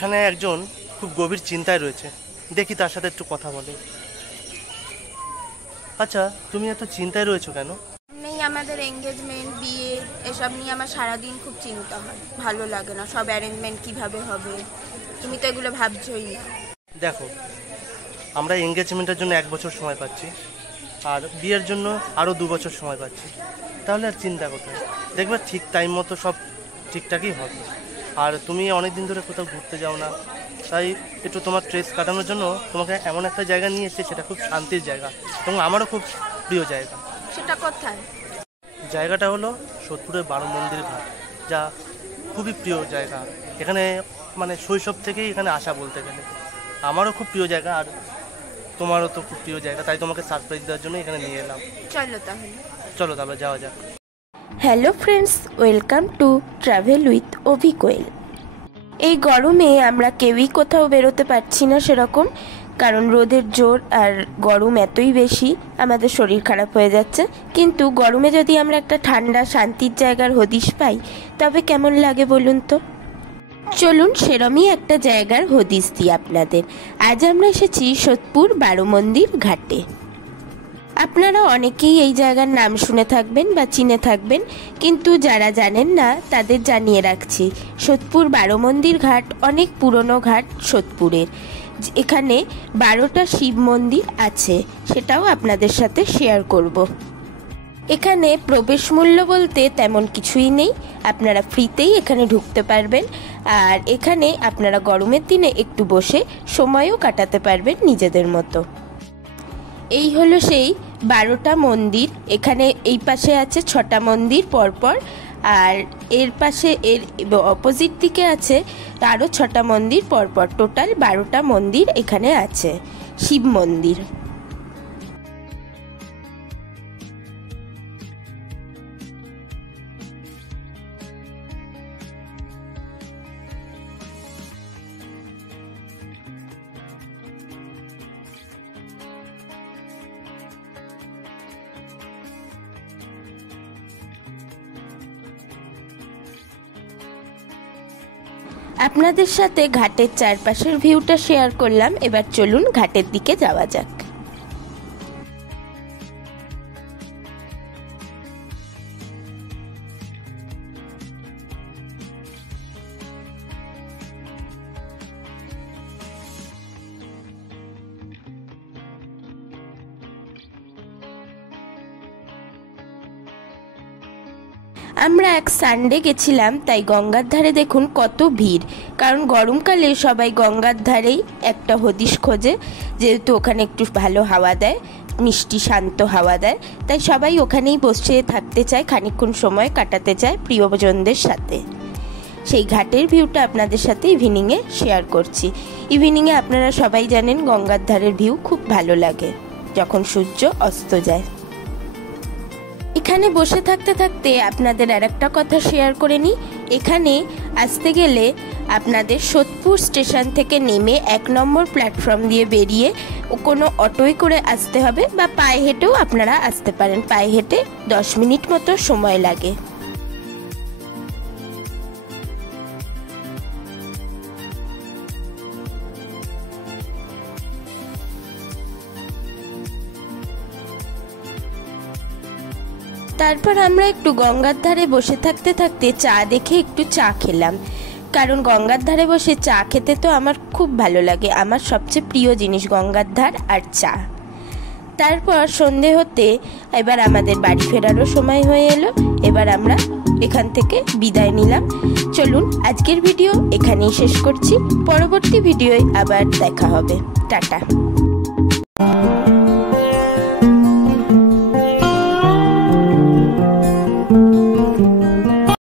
এখানে একজন খুব গভীর চিন্তায় রয়েছে, দেখি তার সাথে একটু কথা বলি। আচ্ছা, তুমি এত চিন্তায় রয়েছো কেন? নেই, আমাদের এঙ্গেজমেন্ট, বিয়ে এসব নিয়ে আমার সারাদিন খুব চিন্তা হয়, ভালো লাগে না। সব অ্যারেঞ্জমেন্ট কিভাবে হবে, তুমি তো এগুলো ভাবছোই না। দেখো, আমরা এঙ্গেজমেন্টের জন্য 1 বছর সময় পাচ্ছি, আর বিয়ের জন্য আরও 2 বছর সময় পাচ্ছি। তাহলে আর চিন্তা কোথায়? দেখবে ঠিক টাইম মতো সব ঠিকঠাকই হবে। আর তুমি অনেক দিন ধরে কোথাও ঘুরতে যাও না, তাই একটু তোমার স্ট্রেস কাটানোর জন্য তোমাকে এমন একটা জায়গা নিয়ে এসেছে, সেটা খুব শান্তির জায়গা এবং আমারও খুব প্রিয় জায়গা। সেটা কোথায়? জায়গাটা হলো সোদপুরের 12 মন্দির ঘাট, যা খুবই প্রিয় জায়গা। এখানে মানে শৈশব থেকেই এখানে আসা বলতে গেলে। আমারও খুব প্রিয় জায়গা, আর তোমারও তো খুব প্রিয় জায়গা, তাই তোমাকে সারপ্রাইজ দেওয়ার জন্য এখানে নিয়ে এলাম। চলো তাহলে যাওয়া যাক। Hello friends, welcome to travel with Abhi Koel. এই গরমে আমরা কেউই কোথাও বেরোতে পারছি না সেরকম, কারণ রোদের জোর আর গরম এতই বেশি আমাদের শরীর খারাপ হয়ে যাচ্ছে। কিন্তু গরমে যদি আমরা একটা ঠান্ডা শান্তির জায়গার হদিশ পাই তবে কেমন লাগে বলুন তো। চলুন সেরমই একটা জায়গার হদিশ দিই আপনাদের। আজ আমরা এসেছি সোদপুর 12 মন্দির ঘাটে। আপনারা অনেকেই এই জায়গার নাম শুনে থাকবেন বা চিনে থাকবেন, কিন্তু যারা জানেন না তাদের জানিয়ে রাখছি, সোদপুর 12 মন্দির ঘাট অনেক পুরনো ঘাট সোদপুরের। এখানে 12টা শিব মন্দির আছে, সেটাও আপনাদের সাথে শেয়ার করব। এখানে প্রবেশ মূল্য বলতে তেমন কিছুই নেই, আপনারা ফ্রিতেই এখানে ঢুকতে পারবেন। আর এখানে আপনারা গরমের দিনে একটু বসে সময়ও কাটাতে পারবেন নিজেদের মতো। এই হলো সেই 12টা মন্দির। এখানে এই পাশে আছে 6টা মন্দির পরপর, আর এর পাশে এর অপোজিট দিকে আছে আরও 6টা মন্দির পরপর। টোটাল 12টা মন্দির এখানে আছে, শিব মন্দির। আপনাদের সাথে ঘাটের চারপাশের ভিউটা শেয়ার করলাম। এবার চলুন ঘাটের দিকে যাওয়া যাক। আমরা এক সানডে গেছিলাম, তাই গঙ্গার ধারে দেখুন কত ভিড়। কারণ গরমকালে সবাই গঙ্গার ধারেই একটা হদিশ খোঁজে, যেহেতু ওখানে একটু ভালো হাওয়া দেয়, মিষ্টি শান্ত হাওয়া দেয়, তাই সবাই ওখানেই বসে থাকতে চায়, খানিকক্ষণ সময় কাটাতে চায় প্রিয়জনদের সাথে। সেই ঘাটের ভিউটা আপনাদের সাথে ইভিনিংয়ে শেয়ার করছি। ইভিনিংয়ে আপনারা সবাই জানেন গঙ্গার ধারের ভিউ খুব ভালো লাগে যখন সূর্য অস্ত যায়। এখানে বসে থাকতে থাকতে আপনাদের আর একটা কথা শেয়ার করে নিই। এখানে আসতে গেলে আপনাদের সোদপুর স্টেশন থেকে নেমে 1 নম্বর প্ল্যাটফর্ম দিয়ে বেরিয়ে কোনো অটোয় করে আসতে হবে, বা পায়ে হেঁটেও আপনারা আসতে পারেন। পায়ে হেঁটে 10 মিনিট মতো সময় লাগে। তারপর আমরা একটু গঙ্গার ধারে বসে থাকতে থাকতে চা দেখে একটু চা খেলাম, কারণ গঙ্গার ধারে বসে চা খেতে তো আমার খুব ভালো লাগে। আমার সবচেয়ে প্রিয় জিনিস গঙ্গার ধার আর চা। তারপর সন্ধে হতে এবার আমাদের বাড়ি ফেরারও সময় হয়ে এলো। এবার আমরা এখান থেকে বিদায় নিলাম। চলুন আজকের ভিডিও এখানেই শেষ করছি, পরবর্তী ভিডিওয় আবার দেখা হবে। টাটা।